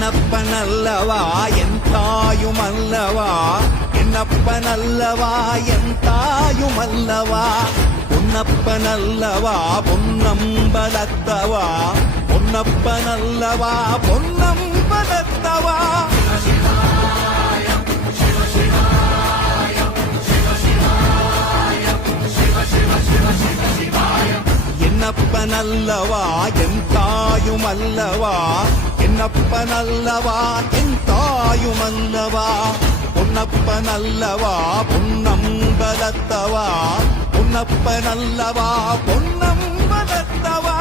என்னப்பனல்லவா என் தாயுமல்லவா என்னப்பனல்லவா என் தாயுமல்லவா பொன்னப்பனல்லவா பொன்னம்பலத்தவா பொன்னப்பனல்லவா பொன்னம்பலத்தவா என்னப்பனல்லவா என் தாயுமல்லவா என்னப்பனல்லவா என் தாயுமல்லவா பொன்னப்பனல்லவா பொன்னம்பலத்தவா பொன்னப்பனல்லவா பொன்னம்பலத்தவா